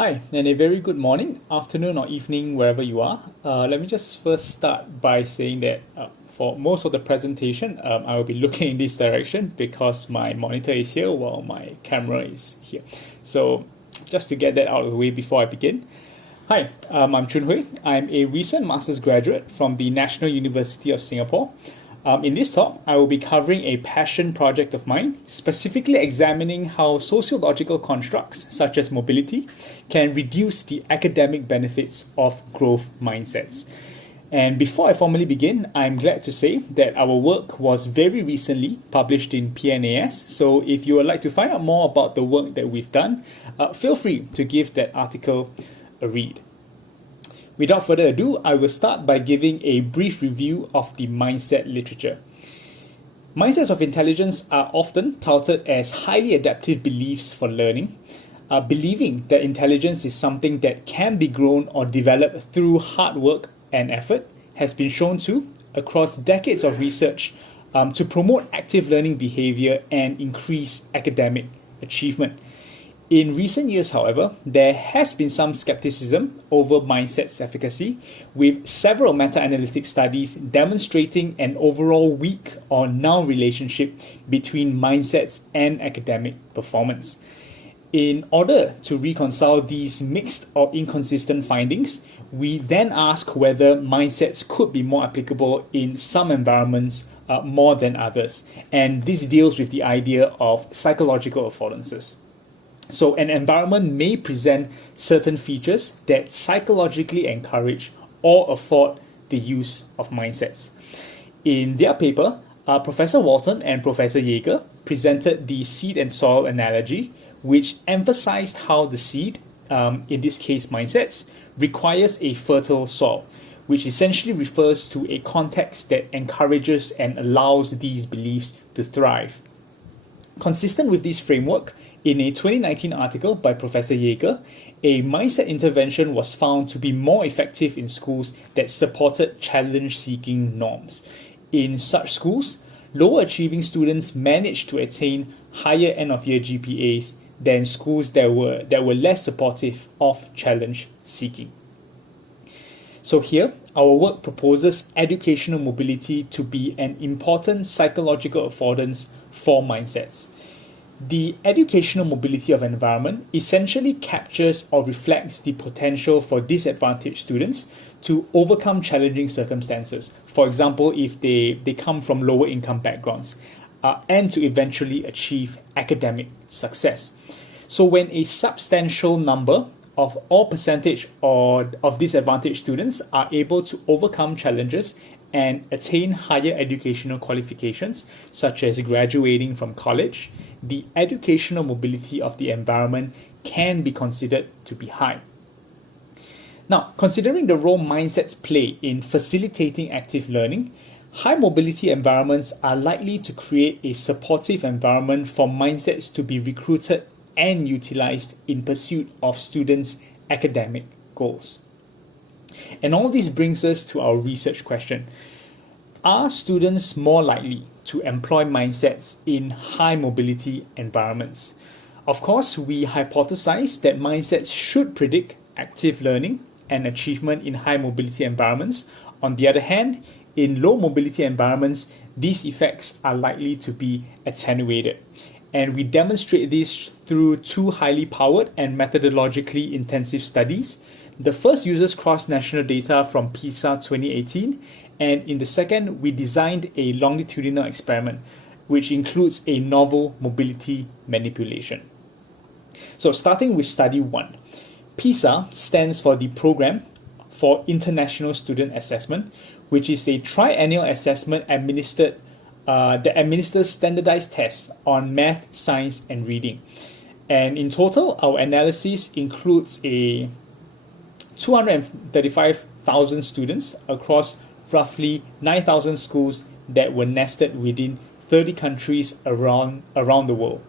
Hi, and a very good morning, afternoon, or evening, wherever you are. Let me just first start by saying that for most of the presentation, I will be looking in this direction because my monitor is here while my camera is here. So just to get that out of the way before I begin. Hi, I'm Chun Hui. I'm a recent master's graduate from the National University of Singapore. In this talk, I will be covering a passion project of mine, specifically examining how sociological constructs such as mobility can reduce the academic benefits of growth mindsets. And before I formally begin, I'm glad to say that our work was very recently published in PNAS. So if you would like to find out more about the work that we've done, feel free to give that article a read. Without further ado, I will start by giving a brief review of the mindset literature. Mindsets of intelligence are often touted as highly adaptive beliefs for learning, believing that intelligence is something that can be grown or developed through hard work and effort has been shown to, across decades of research, to promote active learning behavior and increase academic achievement. In recent years, however, there has been some skepticism over mindset's efficacy, with several meta-analytic studies demonstrating an overall weak or null relationship between mindsets and academic performance. In order to reconcile these mixed or inconsistent findings, we then ask whether mindsets could be more applicable in some environments more than others. And this deals with the idea of psychological affordances. So an environment may present certain features that psychologically encourage or afford the use of mindsets. In their paper, Professor Walton and Professor Yeager presented the seed and soil analogy, which emphasized how the seed, in this case mindsets, requires a fertile soil, which essentially refers to a context that encourages and allows these beliefs to thrive. Consistent with this framework, in a 2019 article by Professor Yeager, a mindset intervention was found to be more effective in schools that supported challenge-seeking norms. In such schools, lower achieving students managed to attain higher end-of-year GPAs than schools that were less supportive of challenge-seeking. So here, our work proposes educational mobility to be an important psychological affordance for mindsets. The educational mobility of an environment essentially captures or reflects the potential for disadvantaged students to overcome challenging circumstances. For example, if they come from lower income backgrounds, and to eventually achieve academic success. So when a substantial number of all percentage of disadvantaged students are able to overcome challenges and attain higher educational qualifications, such as graduating from college, the educational mobility of the environment can be considered to be high. Now, considering the role mindsets play in facilitating active learning, high mobility environments are likely to create a supportive environment for mindsets to be recruited and utilized in pursuit of students' academic goals. And all this brings us to our research question. Are students more likely to employ mindsets in high mobility environments? Of course, we hypothesize that mindsets should predict active learning and achievement in high mobility environments. On the other hand, in low mobility environments, these effects are likely to be attenuated. And we demonstrate this through two highly powered and methodologically intensive studies. The first uses cross-national data from PISA 2018, and in the second, we designed a longitudinal experiment, which includes a novel mobility manipulation. So starting with study 1, PISA stands for the Program for International Student Assessment, which is a triennial assessment that administers standardized tests on math, science, and reading. And in total, our analysis includes 235,000 students across roughly 9,000 schools that were nested within 30 countries around the world.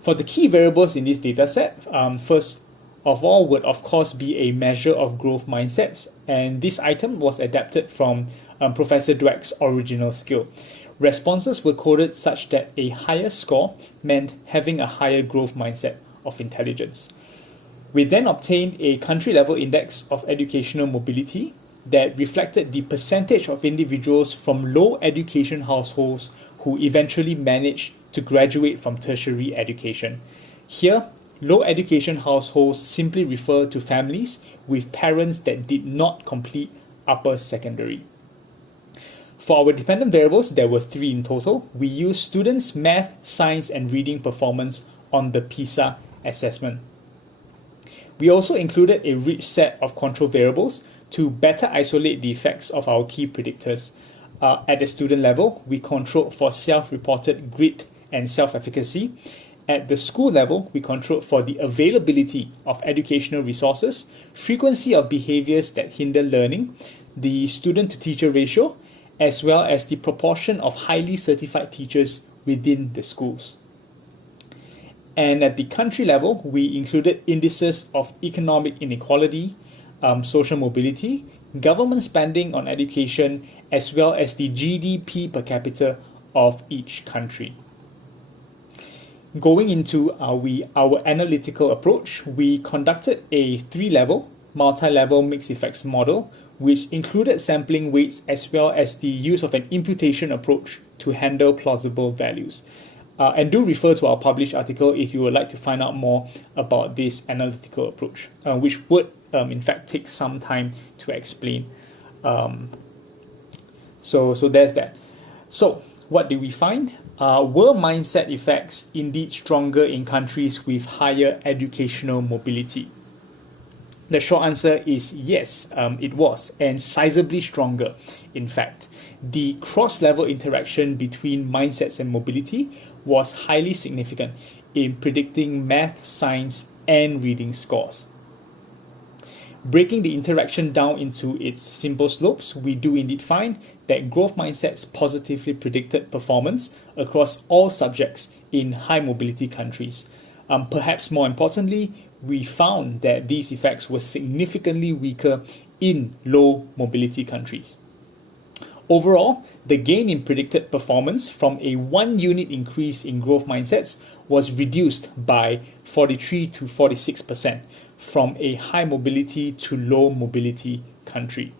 For the key variables in this dataset, first of all would of course be a measure of growth mindsets, and this item was adapted from Professor Dweck's original skill. Responses were coded such that a higher score meant having a higher growth mindset of intelligence. We then obtained a country-level index of educational mobility that reflected the percentage of individuals from low education households who eventually managed to graduate from tertiary education. Here, low education households simply refer to families with parents that did not complete upper secondary. For our dependent variables, there were 3 in total. We used students' math, science, and reading performance on the PISA assessment. We also included a rich set of control variables to better isolate the effects of our key predictors. At the student level, we controlled for self-reported grit and self-efficacy. At the school level, we controlled for the availability of educational resources, frequency of behaviors that hinder learning, the student-to-teacher ratio, as well as the proportion of highly certified teachers within the schools. And at the country level, we included indices of economic inequality, social mobility, government spending on education, as well as the GDP per capita of each country. Going into our analytical approach, we conducted a 3-level, multi-level mixed effects model, which included sampling weights as well as the use of an imputation approach to handle plausible values. And do refer to our published article if you would like to find out more about this analytical approach, which would in fact take some time to explain. So there's that. So what did we find? Were mindset effects indeed stronger in countries with higher educational mobility? The short answer is yes, it was, and sizably stronger, in fact. The cross-level interaction between mindsets and mobility was highly significant in predicting math, science, and reading scores. Breaking the interaction down into its simple slopes, we do indeed find that growth mindsets positively predicted performance across all subjects in high mobility countries. Perhaps more importantly, we found that these effects were significantly weaker in low mobility countries. Overall, the gain in predicted performance from a 1 unit increase in growth mindsets was reduced by 43 to 46% from a high mobility to low mobility country.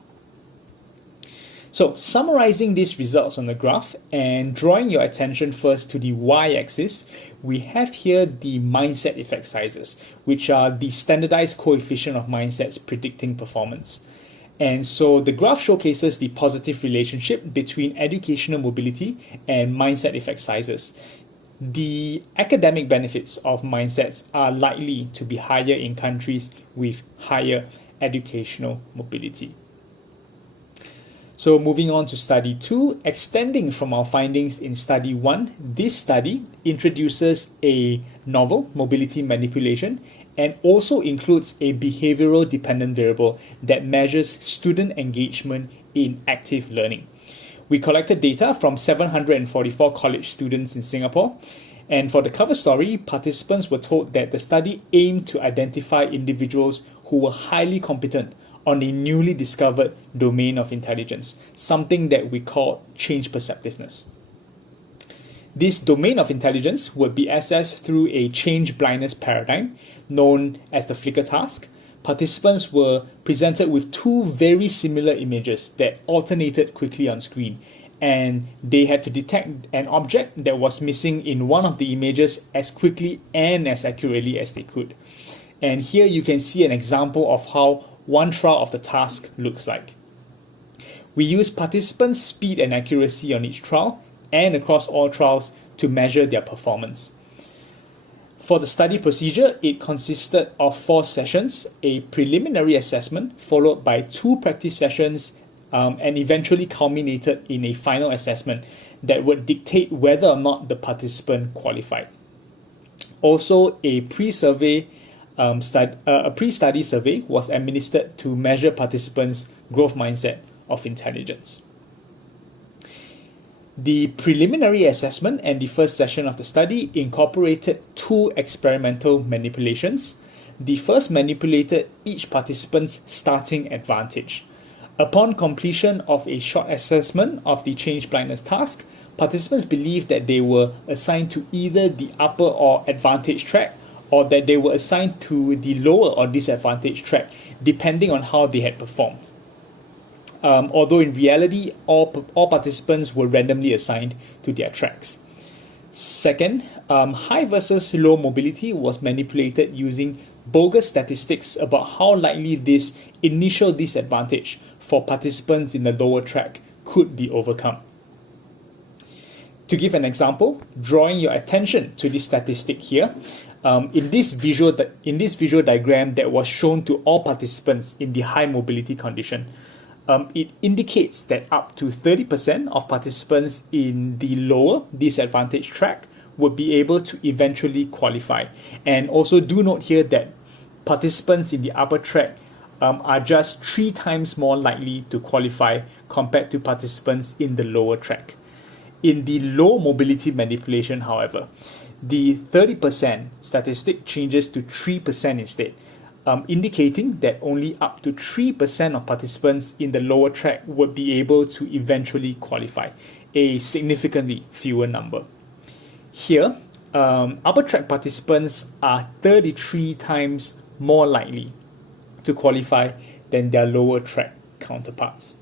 So, summarizing these results on the graph and drawing your attention first to the y-axis, we have here the mindset effect sizes, which are the standardized coefficient of mindsets predicting performance. And so the graph showcases the positive relationship between educational mobility and mindset effect sizes. The academic benefits of mindsets are likely to be higher in countries with higher educational mobility. So moving on to study 2, extending from our findings in study 1, this study introduces a novel mobility manipulation and also includes a behavioral dependent variable that measures student engagement in active learning. We collected data from 744 college students in Singapore, and for the cover story, participants were told that the study aimed to identify individuals who were highly competent on a newly discovered domain of intelligence, something that we call change perceptiveness. This domain of intelligence would be assessed through a change blindness paradigm known as the flicker task. Participants were presented with 2 very similar images that alternated quickly on screen, and they had to detect an object that was missing in one of the images as quickly and as accurately as they could. And here you can see an example of how one trial of the task looks like. We use participants' speed and accuracy on each trial and across all trials to measure their performance. For the study procedure, it consisted of 4 sessions, a preliminary assessment followed by 2 practice sessions, and eventually culminated in a final assessment that would dictate whether or not the participant qualified. Also, a pre-study survey was administered to measure participants' growth mindset of intelligence. The preliminary assessment and the first session of the study incorporated 2 experimental manipulations. The first manipulated each participant's starting advantage. Upon completion of a short assessment of the change blindness task, participants believed that they were assigned to either the upper or advantage track or that they were assigned to the lower or disadvantaged track, depending on how they had performed. Although in reality, all participants were randomly assigned to their tracks. Second, high versus low mobility was manipulated using bogus statistics about how likely this initial disadvantage for participants in the lower track could be overcome. To give an example, drawing your attention to this statistic here, in this visual diagram that was shown to all participants in the high mobility condition, it indicates that up to 30% of participants in the lower disadvantaged track would be able to eventually qualify. And also do note here that participants in the upper track are just 3 times more likely to qualify compared to participants in the lower track. In the low mobility manipulation, however, the 30% statistic changes to 3% instead, indicating that only up to 3% of participants in the lower track would be able to eventually qualify, a significantly fewer number. Here, upper track participants are 33 times more likely to qualify than their lower track counterparts.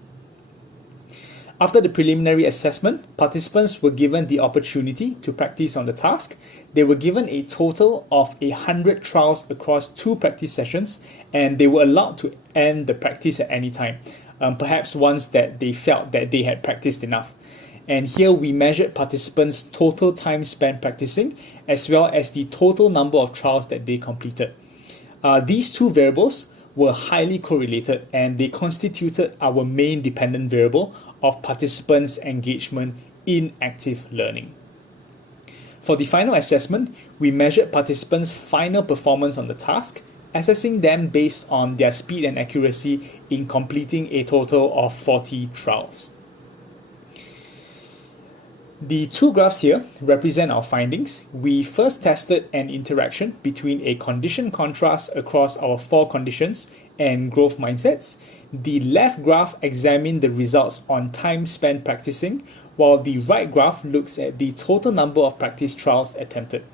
After the preliminary assessment, participants were given the opportunity to practice on the task. They were given a total of 100 trials across 2 practice sessions, and they were allowed to end the practice at any time, perhaps once that they felt that they had practiced enough. And here we measured participants' total time spent practicing, as well as the total number of trials that they completed. These 2 variables were highly correlated, and they constituted our main dependent variable of participants' engagement in active learning. For the final assessment, we measured participants' final performance on the task, assessing them based on their speed and accuracy in completing a total of 40 trials. The 2 graphs here represent our findings. We first tested an interaction between a condition contrast across our 4 conditions and growth mindsets. The left graph examined the results on time spent practicing, while the right graph looks at the total number of practice trials attempted.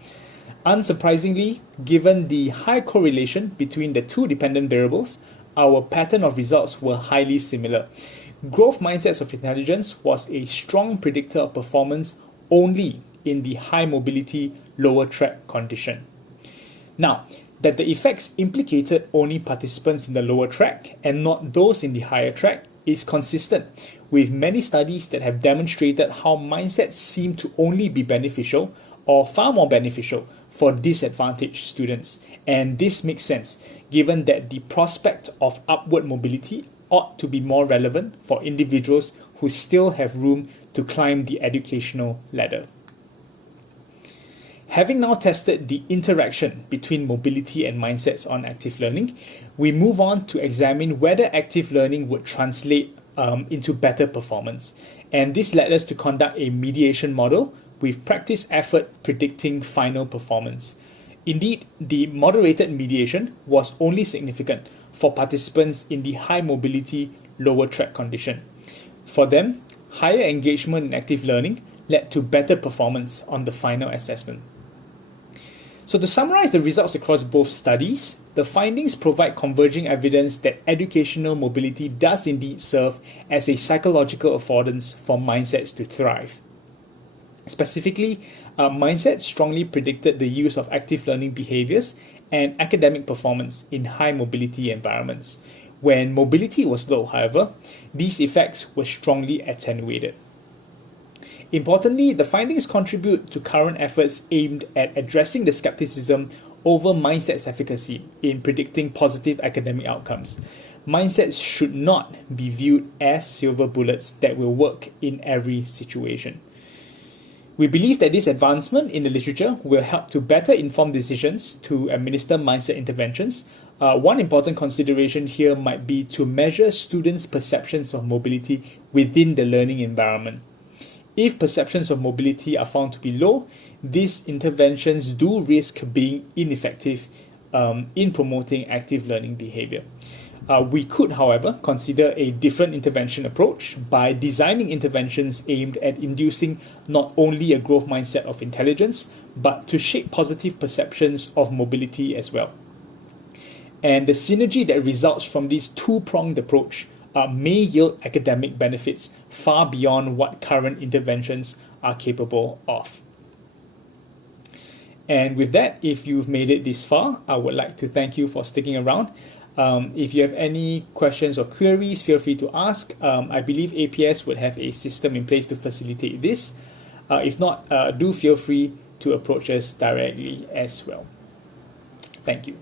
Unsurprisingly, given the high correlation between the 2 dependent variables, our pattern of results were highly similar. Growth mindsets of intelligence was a strong predictor of performance only in the high mobility lower track condition. Now, that the effects implicated only participants in the lower track and not those in the higher track is consistent with many studies that have demonstrated how mindsets seem to only be beneficial or far more beneficial for disadvantaged students. And this makes sense given that the prospect of upward mobility ought to be more relevant for individuals who still have room to climb the educational ladder. Having now tested the interaction between mobility and mindsets on active learning, we move on to examine whether active learning would translate into better performance. And this led us to conduct a mediation model with practice effort predicting final performance. Indeed, the moderated mediation was only significant for participants in the high mobility lower track condition. For them, higher engagement in active learning led to better performance on the final assessment. So to summarize the results across both studies, the findings provide converging evidence that educational mobility does indeed serve as a psychological affordance for mindsets to thrive. Specifically, mindsets strongly predicted the use of active learning behaviors and academic performance in high mobility environments. When mobility was low, however, these effects were strongly attenuated. Importantly, the findings contribute to current efforts aimed at addressing the skepticism over mindsets' efficacy in predicting positive academic outcomes. Mindsets should not be viewed as silver bullets that will work in every situation. We believe that this advancement in the literature will help to better inform decisions to administer mindset interventions. One important consideration here might be to measure students' perceptions of mobility within the learning environment. If perceptions of mobility are found to be low, these interventions do risk being ineffective in promoting active learning behavior. We could, however, consider a different intervention approach by designing interventions aimed at inducing not only a growth mindset of intelligence, but to shape positive perceptions of mobility as well. And the synergy that results from this two-pronged approach may yield academic benefits far beyond what current interventions are capable of. And with that, if you've made it this far, I would like to thank you for sticking around. If you have any questions or queries, feel free to ask. I believe APS would have a system in place to facilitate this. If not, do feel free to approach us directly as well. Thank you.